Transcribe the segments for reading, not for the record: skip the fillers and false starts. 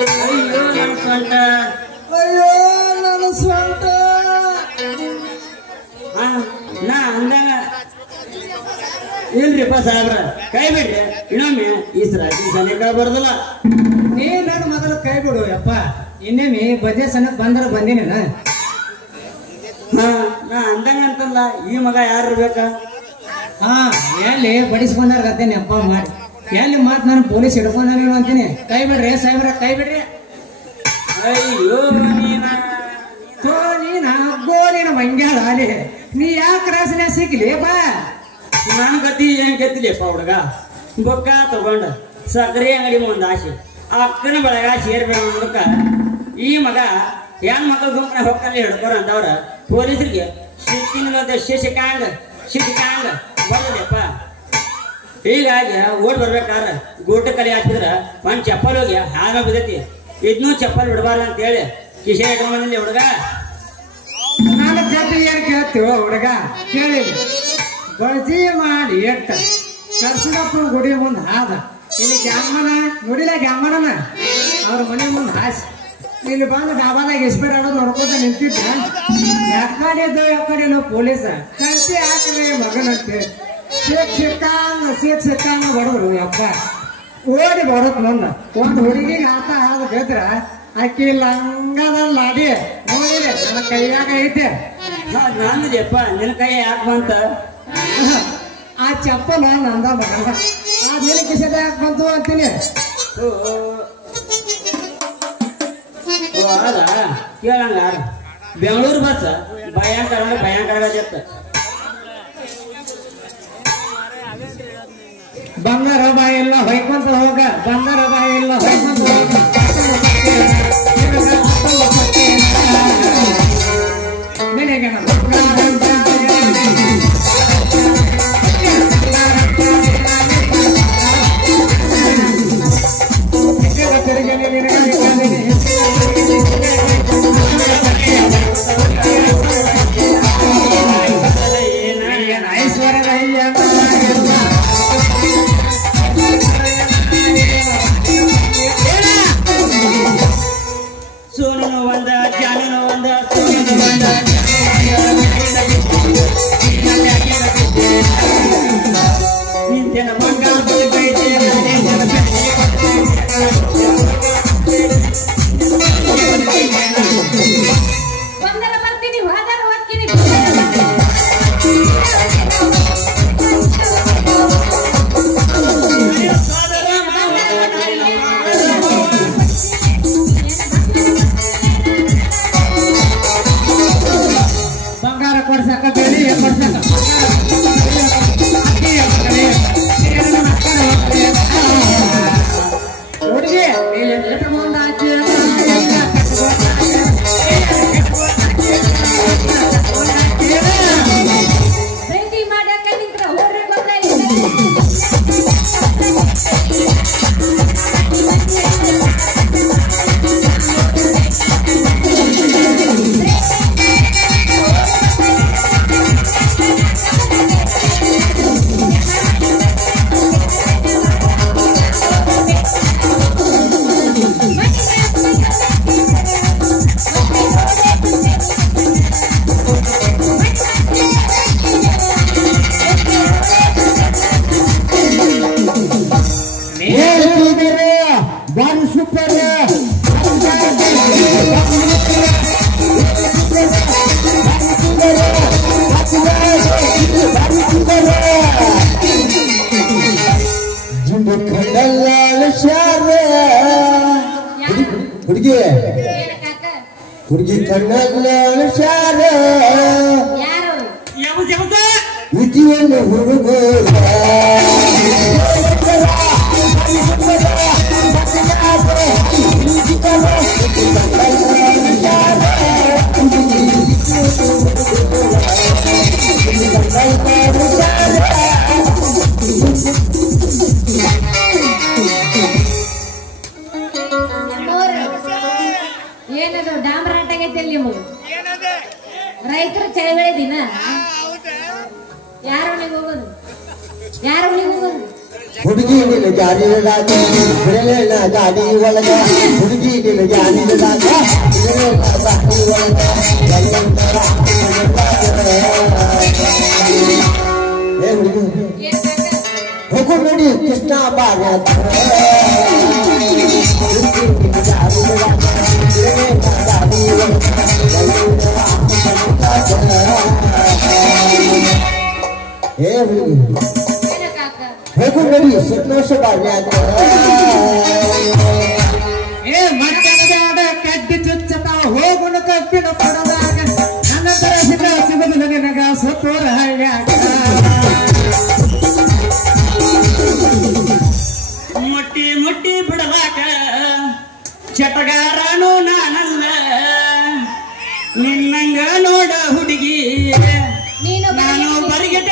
ಅಯ್ಯೋ ನನ್ನ ಸ್ವಂಟ, ಅಯ್ಯೋ ನನ್ನ ಸ್ವಂಟ. ನಾ ಅಂದಂಗ ಇಲ್ರಿಪ್ಪ ಸಾಹೇಬ್ರ, ಕೈ ಬಿಡ್ರಿ. ಇನ್ನೊಮ್ಮೆ ಈ ಸಲ ಬರೋದಿಲ್ಲ. ನೀ ನನ್ನ ಮೊದಲು ಕೈ ಬಿಡು ಯಪ್ಪ. ಇನ್ನೊಮ್ಮೆ ಬಜೆ ಸಣ್ಣಕ್ ಬಂದ್ರ ಬಂದಿನ. ನಾ ಅಂದಂಗ ಅಂತಲ್ಲ, ಈ ಮಗ ಯಾರು ಬೇಕಾ? ಹಾ, ಎಲ್ಲಿ ಬಡಿಸ್ಕೊಂಡಾರ ಗತ್ತೇನೆ ಅಪ್ಪ ಮಾಡಿ. ಎಲ್ಲಿ ಮಾತು ನಾನು ಪೊಲೀಸ್ ಹಿಡ್ಕೊಂಡ ಅಂತೀನಿ. ಕೈ ಬಿಡ್ರಿ ಸಾಹೇಬ್ರ, ಕೈ ಬಿಡ್ರಿ. ಅಯ್ಯೋ ನೀನ ಮಂಗ್ಯಾಳ ಅಲ್ಲಿ. ನೀ ಯಾಕೆ ರಾಸನೆ ಸಿಗ್ಲಿ ಬಾ. ನಾನು ಗತಿ ಏನ್ ಗತಿಲಿಪ್ಪ ಹುಡುಗ. ಬೊಕ್ಕ ತಗೊಂಡ ಸಕ್ಕರೆ ಅಂಗಡಿ ಮುಂದ ಆಸೆ ಅಕ್ಕನ ಬಳಗ ಸೇರ್ಬೇಡ ಅನ್ನೋದಕ್ಕ ಈ ಮಗ ಹೆಣ್ ಮಕ್ಕಳ ಗುಂಪನ ಹೊಕ್ಕಲ್ಲಿ ಹಿಡ್ಕೊರ ಅಂತವ್ರ ಪೊಲೀಸರಿಗೆ ಶಿಸ್ತಿನ ಶಿಶಿಕಾಂಡ್ ಬರದಪ್ಪ. ಹೀಗಾಗಿ ಓಡ್ ಬರ್ಬೇಕಾರ ಗೋಟ ಕಲಿ ಹಾಕಿದ್ರ ಒಂದ್ ಚಪ್ಪಲ್ ಹೋಗಿ ಹಾಗ ಬಿದ್ದೈತಿ. ಇದನ್ನೂ ಚಪ್ಪಲ್ ಬಿಡಬಾರ್ದು ಅಂತ ಹೇಳಿ ಕಿಶೆ ಇಟ್ಕೊಂಡ್ಬಂದಿಲ್ಲ ಹುಡುಗ. ನಾನು ಜೊತೆ ಏನ್ ಕೇಳ್ತೀವ ಹುಡುಗ ಕೇಳಿ. ಬಜಿ ಮಾಡಿ ಎಟ್ಟ ಕರ್ಸಡಪ್ಪನ ಗುಡಿ ಮುಂದೆ ಹಾದ. ಇಲ್ಲಿ ಗ್ಯಾಮನ ನೋಡಿಲ್ಲ, ಗ್ಯಾಮನ ಅವ್ರ ಮನೆ ಮುಂದೆ ಹಾಸಿ ಇಲ್ಲಿ ಬಂದು ಡಾಬಾದಾಗ ಇಸ್ಪೇಟ್ ಆಡೋದು ನೋಡ್ಕೊತ ನಿಂತಿದ್ದ. ಯಾಕಡೆನೋ ಪೊಲೀಸ ಕರ್ಸಿ ಹಾಕಿದ್ರೆ ಮಗನಂತೆ ಸಿಕ್ಕಂಗ ಬಡದ್ರು ಯಪ್ಪ. ಓಡಿ ಬರೋತ್ ಮುಂದ ಒಂದು ಹುಡುಗಿಗೆ ಹಾದ ಬೇದ್ರ ಆಕಿ ಲಂಗದಲ್ಲಿ ಲಾಡಿ ನೋಡಿರಿ ನನ್ನ ಕೈಯಾಗ ಐತೆ. ನಂದಪ್ಪ ನಿನ್ನ ಕೈ ಯಾಕೆ ಬಂತ? ಆ ಚಪ್ಪಲ ನಂದ ಮಗ. ಆ ನಿನ್ನ ಕಿಸದ ಯಾಕೆ ಬಂತು ಅಂತೀನಿ. ಅದ ಕೇಳಂಗ ಬೆಂಗಳೂರು ಬಸ್ ಭಯಂಕರ ಜತ್ತ. ಬಂಗಾರ ಬಾಯಿ ಎಲ್ಲ ಹೊಯ್ಕೊಂತ ಹೋಗ, ಬಂಗಾರ ಬಾಯಿ ಎಲ್ಲ ಹೊಯ್ಕೊಂತ ಹೋಗ. ನಿನಗೆ ಸೋನು ಒಂದ ಜಾನು ಒಂದ ಸೋನು ಒಂದ ನಿಂತನ ಬಂಗಾರ ಬರ್ತೀನಿ ಹೋದಾರ ಹೋಗ್ತೀನಿ. ಬಂಗಾರ ಕೊಡ್ಸಕ ಬೇಡಿ ಕೊಡ್ಸಕ ಹುಡುಗಿ ಮುಂದ ಪ್ರೀತಿ ಮಾಡಕ ನಿಂತ್ರ ಹೋದ್ರೆ ಗೊತ್ತಾಯ್ತು. ಬಾರಿ ಸೂಪರ್. ಹುಡುಗಿ ಹುಡುಗಿ ಕಣ್ಣಲ್ಲ ಶಾರ ಇತಿಯನ್ನು ಹುಡುಗ ಏನದು ಡಾಂಬರಾಟಾಗೈತಿ ನಿಮಗೆ ರೈತರು ಚಳಿಗಳ ದಿನ ಯಾರ ಮನೆಗೆ ಹೋಗೋದು ಹುಡುಗಿ ನಿನ್ನ ಜಾರಿದಾಗ ಬಿಡಲೇನ ಗಾಡಿ ಒಳಗ ಹುಡುಗಿ ನಿನ್ನ ಜಾರಿದಾಗ ಬಿಡಲೇನ ಗಾಡಿ ಒಳಗ ಏ ಹುಡುಗಿ ಹೋಗು ನೋಡಿ ಕೃಷ್ಣ ಬಾರ ಹುಡುಗಿ ನಿನ್ನ ಜಾರಿದಾಗ ಬಿಡಲೇನ ಗಾಡಿ ಒಳಗ ಏ ಹುಡುಗಿ ಹೋಗು ನೋಡಿ ಸಂತೋಷ ಬಾರ್ಯಾಗ ಏ ಮಕ್ಕಳ ಕಡ್ಡಿ ಚುಚ್ಚತಾವ ಹೋಗುಣ ಕಪ್ಪಿನ ಪಡದಾಗ ನನ್ನ ತರ ಸಿಗುದಿಲ್ಲ ನಿನಗ ಸುತ್ತೂರ ಹಳ್ಳ್ಯಾಗ ಮುಟ್ಟಿ ಮುಟ್ಟಿ ಬಿಡಲಾಕ ಚಟಗಾರನು ನಾನಲ್ಲ ನಿನ್ನಂಗ ನೋಡ ಹುಡುಗಿ ನಾನು ಬರಿಗೆಟ್ಟ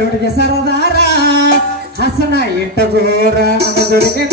ಹುಡುಗಿ ಸರದಾರ ಹಸನ ಇಟ್ಟಗೋರ ದುರ್ಗೆ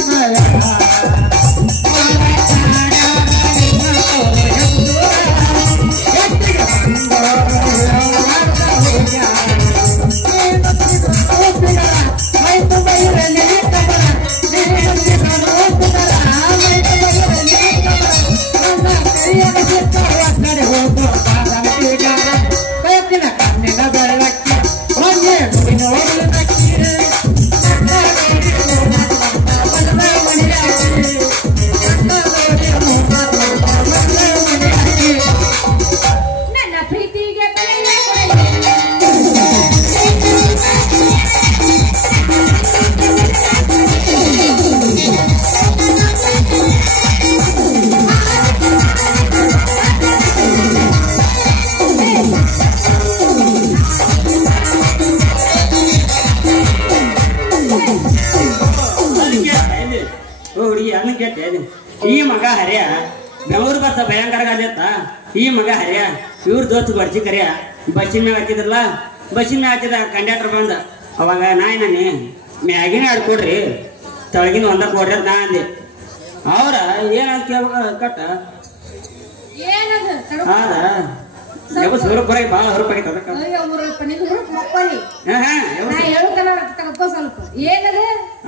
ಈ ಮಗ ಹರ್ಯ ಬೆಂಗಳೂರು ಬಸ್ ಭಯಂಕರ ಆಗತ್ತ. ಈ ಮಗ ಹರ್ಯ ಇವ್ರ ದೋಸ್ತ್ ಬರ್ಚಿ ಕರ್ಯ ಬಸ್ಸಿನ ಮ್ಯಾಗ ಹಚ್ಚಿದ್ರಲ್ಲ, ಬಸ್ಸಿನ ಮ್ಯಾಗ ಹಚ್ಚಿದ ಕಂಡಕ್ಟರ್ ಬಂದ. ಅವಾಗ ನಾನೇ ಮ್ಯಾಗಿನ ಆಡ್ಕೊಡ್ರಿ ತಳಗಿನ ಒಂದ ಕೊಡ್ರಿ ಅಂತ ನಾ ಅಂದೆ. ಅವ್ರ ಏನಂತ ಕೇಳ್ಬೇಕ ಕಟ್ಟ ಸೂರಪುರ ಬಾಳ ಹೊರಪಾಗೈತೆ ಅದಕ್ಕೆ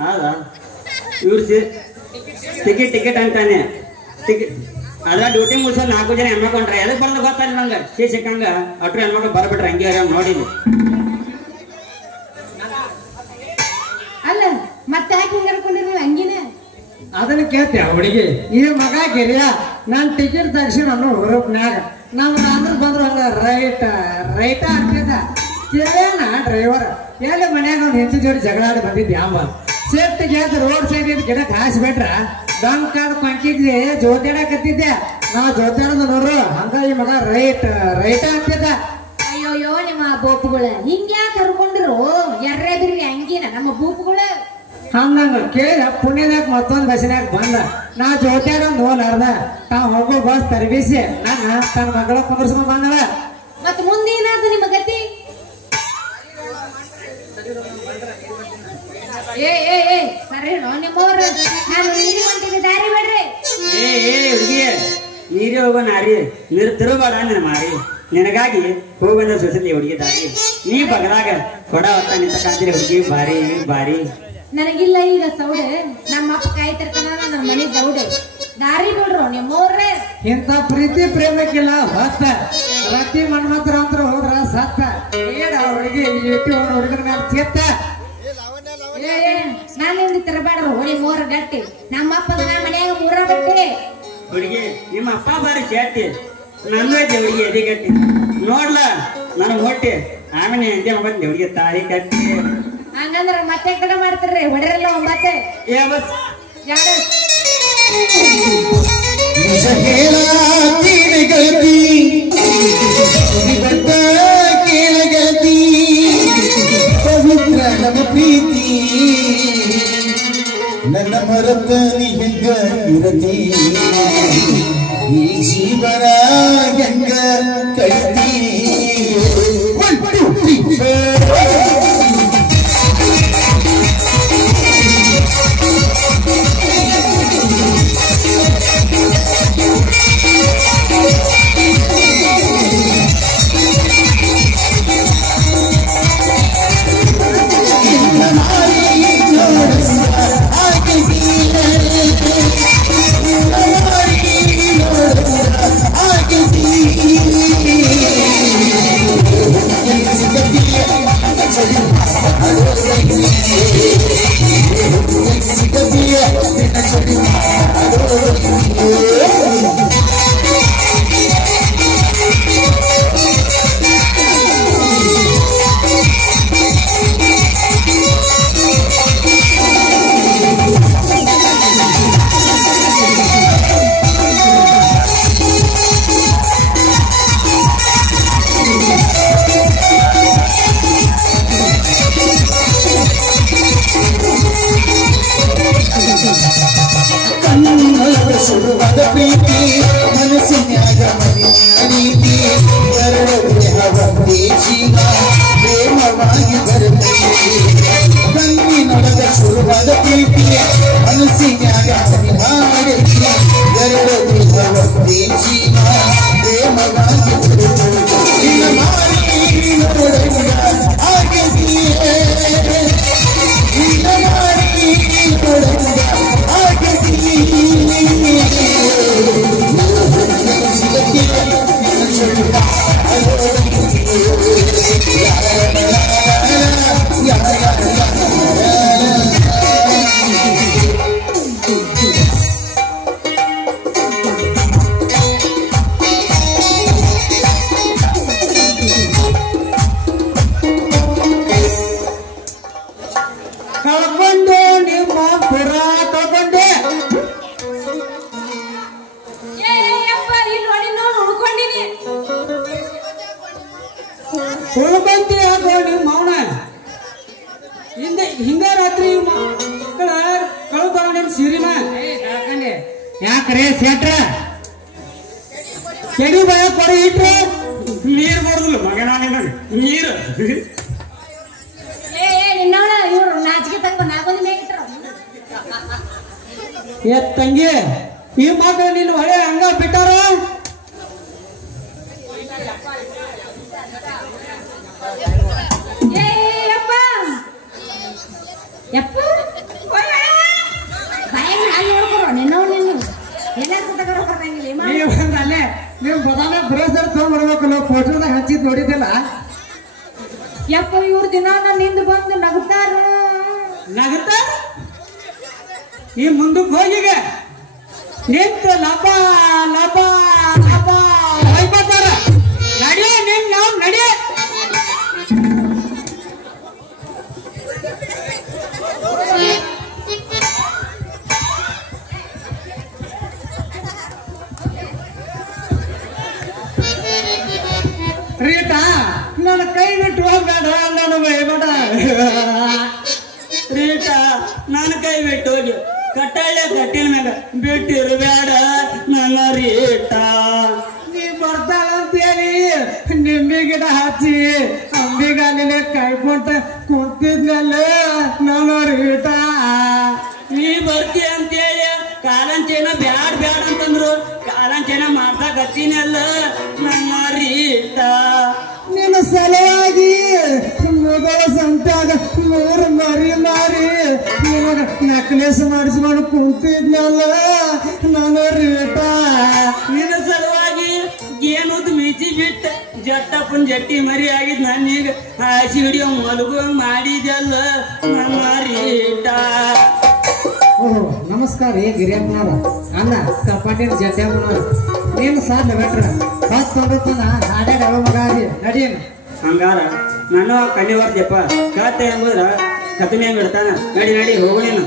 ಹೌದಾ. ಇವ್ರ ಟಿಕೆಟ್ ಅಂತಾನೆ ಅದ್ರ ಡ್ಯೂಟಿ ಮುಗಿಸ 4 ಜನ ಹೆಣ್ಮಕ್ಕೊಂಡ್ರೆ ಎದಕ್ ಬರ್ದ ಗೊತ್ತಾಗ ನಂಗೆ ಶೀರ್ಷಕಂಗ ಅಟ್ರು ಹೆಣ್ಮಕ್ಳು ಬರ್ಬಿಟ್ರೆ ಹಂಗೆ ನೋಡಿದ್ವಿ. ಅಲ್ಲ ಮತ್ತೆ ಹಂಗಿನೇ ಅದನ್ನ ಕೇಳ್ತೀಯ ಹುಡುಗಿ. ಈ ಮಗ ಗಿರಿಯ ನಾನ್ ಟಿಕೆಟ್ ತೆಗ್ಸಿ ನಾನು ಹುರುಪ್ನ್ಯಾಗ ನಮ್ಗೆ ಅಂದ್ರೆ ಬಂದ್ರು ಹಂಗ ರೈಟ ಆಗ್ತಿದ್ದ. ಕೇಳೇನ ಡ್ರೈವರ್ ಎಲ್ಲಿ ಮನ್ಯಾಗ ಅವ್ನು ಹೆಂಚು ಜೋಡಿ ಜಗಳಾಡಿ ಬಂದಿದ್ದೆ ಅಂಬ ಸೇಫ್ಟಿ ಗ್ಯಾಸ್ ರೋಡ್ ಸೈಡ್ ಇದ್ ಗಿಡಕ್ಕೆ ಹಾಸ್ಬಿಟ್ರ ಡಂಕಾದ ಕೊಂಕಿದ್ವಿ ಜೋತಾಡಕತ್ತಿದ್ದೆ. ನಾವು ಜೋತಾಡೋದು ನೋಡ್ರು ಹಂಗ ಈ ಮಗ ರೈಟ ಆಗ್ತಿದ್ದ. ಅಯ್ಯೋಯ್ಯೋ ನಿಮ್ಮ ಬೋಪುಗಳ ಹಿಂಗ್ಯಾಕ ಕರ್ಕೊಂಡಿರು ಎರ್ರೆ ಬಿರ್ರಿ ಹಂಗಿನ ನಮ್ಮ ಬೂಪುಗಳ ಹಂಗ ಕೇಳ ಪುಣ್ಯದಾಗ ಮತ್ತೊಂದ್ ಬಸ್ಸಿನಾಗ ಬಂದ. ನಾ ಜೋತಾಡೋ ನೋಡ್ಲಾರ್ದ ತಾವ್ ಹೋಗೋ ಬಸ್ ತರಬಿಸಿ ನನ್ನ ತನ್ನ ಮಗಳ ಕುಂದರ್ಸ್ಕೊಂಡ್ ಬಂದಳ. ಮತ್ ಮುಂದೇನಾದ್ರು ನಿಮ್ಮ ಗತಿ? ಏ ಸರಿ ನಿಮ್ಮವ್ರ ನಾನು ನೀರಿ ಹೊಂಟಿದ್ದೆ ದಾರಿ ಬೇಡ್ರಿ. ಏ ಹುಡುಗಿ ನೀರಿ ಹೋಗೋ ನಾರಿ ತಿರುಗಬೇಡ ನಿನ್ನ ಮಾರಿ. ನಿನಗಾಗಿ ಹೋಗಂದ ಸುಸಲಿ ಹುಡುಗಿ ದಾರಿ. ನೀ ಬಗದಾಗ ಕೊಡ ಹೊತ್ತ ನಿಂತ ಕಾಂತಿರಿ ಹುಡುಗಿ ಬಾರಿ ಬಾರಿ. ನನಗಿಲ್ಲ ಈಗ ಸೌಡೆ ನಮ್ಮ ಅಪ್ಪ ಕಾಯ್ತಿರ್ತಾನ ನನ್ನ ಮನೆ ದೌಡೆ ದಾರಿ ಬಿಡ್ರು ನಿಮ್ಮವ್ರೆ. ಇಂಥ ಪ್ರೀತಿ ಪ್ರೇಮಕ್ಕಿಲ್ಲ ಹೊತ್ತ ರತಿ ಮನ್ಮತ್ರ ಅಂತ ಹೋದ್ರ ಸತ್ತ ಏಡ ಹುಡುಗಿ ಇಟ್ಟು ಹುಡುಗರ ಮ್ಯಾಲ ಚಿತ್ತ. ನಾನಿಂದ ತಿರಬೇಡ್ರು ಹೊಡಿ 3 ಗಟ್ಟಿ ನಮ್ಮ ಅಪ್ಪದ ನಾ ಮನ್ಯಾಗ 3 ಬಟ್ಟೆ ಹುಡುಗಿ ನಿಮ್ಮ ಅಪ್ಪ ಬಾರಿ ಕೇಳ್ತಿ ನಂದು ಐತಿ ಹುಡುಗಿ ಎದಿ ಕಟ್ಟಿ ನೋಡ್ಲ ನನಗೆ ಹೊಟ್ಟಿ ಆಮೇಲೆ ಎಂತೆ ಮಗ ಹುಡುಗಿ ತಾಳಿ ಕಟ್ಟಿ ಹಂಗಂದ್ರ ಮತ್ತೆ ಕಡೆ ಮಾಡ್ತಾರ್ರಿ ಹೊಡೆರಲ್ಲ ಒಂಬತ್ತೆ ಏ ಬಸ್ ಎರಡು ನಿಜ ಹೇಳಾತೀನಿ ಗೆಳತಿ ಇವತ್ತ ಕೇಳಗತಿ ಪವಿತ್ರ ನಮ್ಮ ಪ್ರೀತಿ ನನ್ನ ಮರತ ನೀ ಹೆಂಗ ಇರತಿ ಈ ಜೀವನ ಹೆಂಗ ಕಳಿತಿ ಶುರುವಾದ ಪ್ರೀತಿ ಮನಸ್ಸಿನ್ಯಾಗ ಮನೆಯಾರೀತಿ ಎರಡು ದೇಹವಂದೇ ಜೀವ ಪ್ರೇಮವಾಗಿ ಬರುತ್ತೀವಿ ಕಣ್ಣಿನೊಳಗ ಶುರುವಾದ ಪ್ರೀತಿ ಮನಸ್ಸಿನ್ಯಾಗ ಮನೆಯಾರೀತಿ ಎರಡು ದೇಹವಂದೇ ಜೀವ ಪ್ರೇಮವಾಗಿ ಬರುತ್ತೀವಿ ನಿನ್ನ ಮಾರಿ ನೋಡುವ ಆಗಿದೆಯೇ ನಿನ್ನ ಮಾರಿ ನೋಡುವ ಕಳ್ಕೊಂಡೆ ನಿಮ್ಮ ಪುರ ಕಳ್ಕೊಂಡೆ ಉಳ್ಕೊಂತಿ ಯಾಕೋ ನಿಮ್ಮ ಮೌನ ಹಿಂದೆ ಹಿಂಗ ರಾತ್ರಿ ಮಕ್ಕಳ ಕಳ್ಕೊಂಡ ಸಿರಿಮ ಯಾಕಂಡೆ ಯಾಕ್ರೆ ಸೇಟ್ರ ಕೆಡಿ ಬಯ ಕೊಡಿ ಇಟ್ರೆ ನೀರು ಬರುದಿಲ್ಲ ಮಗನ ನೀರು ನಿನ್ನವಳ ಇವ್ರು ನಾಚಿಕೆ ತಗೊಂಡು ನಾಕೊಂದು ಮೇಗಿಟ್ರು ಏ ತಂಗಿ ಈ ಮಕ್ಕಳು ನಿನ್ನ ಹೊಳೆ ಹಂಗ ಬಿಟ್ಟಾರ ಯಪ್ಪ ಬಾಯಾಗ ಹಾಗೆ ನೋಡ್ಕೊರು ನಿನ್ನವ್ ನಿನ್ನ ಎಲ್ಲಾರು ತಗೊಂಡಿಲ್ಲ ನೀವು ಅಲ್ಲೇ ನೀವು ಬದಾಮ ಬ್ರೇಸರ್ ತಗೊಂಡ್ಬರ್ಬೇಕಲ್ಲ ಫೋಟೋದಾಗ ಹಚ್ಚಿದ್ ನೋಡಿದ್ದಿಲ್ಲ ಯಪ್ಪ ಇವ್ರ ದಿನ ನಿಂದು ಬಂದು ನಗುತ್ತಾರ ನಗುತ್ತ ಈ ಮುಂದಕ್ಕೆ ಹೋಗಿಗ ನಿಂತು ಲಪ ಲಪ ಲಪ ಹೋಗ್ಬರ್ತಾರ ನಡಿಯ ನಿಮ್ ನಾವು ನಡಿಯ ರೀಟಾ ನನ್ನ ಕೈ ಬಿಟ್ಟು ಹೋಗ್ಬೇಡ ನಾನು ಬೈಬೇಡ ರೀಟಾ ನನ್ನ ಕೈ ಬಿಟ್ಟು ಹೋಗಿ ಕಟ್ಟಳೆ ಕಟ್ಟಿನ ಮ್ಯಾಗ ಬಿಟ್ಟಿರ್ಬೇಡ ನನ್ನ ರೀಟಾ ನೀ ಬರ್ತಾಳ ಅಂತೇಳಿ ನಿಂಬೆ ಗಿಡ ಹಚ್ಚಿ ಅಂಬಿಗಾಲಿನ ಕಾಯ್ಕೊಂತ ಕುಂತಿದ್ನಲ್ಲ ನಾನು ರೀಟ ನೀ ಬರ್ತಿ ಅಂತೇಳಿ ಕಾಲಂಚೇನ ಬ್ಯಾಡ್ ಬ್ಯಾಡ್ ಅಂತಂದ್ರು ಕಾಲಂಚೇನ ಮಾಡ್ತಾ ಗತ್ತಿನಲ್ಲ ನನ್ನ ರೀಟಾ ನಿನ್ನ ಸಲುವಾಗಿ ಮೊದಲ ಸಂತಾಗ 3 ಮರಿ ಮಾರಿ ನಿನಗ ನೆಕ್ಲೆಸ್ ಮಾಡಿಸ್ಕೊಂಡು ಕುಂತಿದ್ನಲ್ಲ ನಾನು ರೀಟ ನಿನ್ನ ಸಲುವಾಗಿ ಏನೂತ್ ಮಿಚಿ ಬಿಟ್ಟ ಜಟ್ಟಪ್ಪನ ಜಟ್ಟಿ ಮರಿ ಆಗಿದ್ ನಾನೀಗ ಹಾಸಿ ಹಿಡಿಯೋ ಮಲಗು ಮಾಡಿದಲ್ಲ ನನ್ನ ರೀಟಾ ಓಹ್ ನಮಸ್ಕಾರ ಗಿರಿಯಪ್ಪನವ್ರ ಅಲ್ಲ ಕಪಾಟಿನ ಜಡ್ಡೆ ಮಾಡೋರು ನೀನು ಸಾಧ್ಯ ಬಿಟ್ರ ಬಸ್ ತೊಂಬತ್ತನ ಹಾಡ್ಯಾಡ ಅವ ಮಗ ಅದಿ ನಡೀನು ಹಂಗಾರ ನಾನು ಕಣ್ಣಿ ಬರ್ತೀಯಪ್ಪ ಕಾತೆ ಎಂಬುದ್ರ ಕತಮಿ ಹಂಗ ಇಡ್ತಾನ ನಡಿ ನಡಿ ಹೋಗು ನೀನು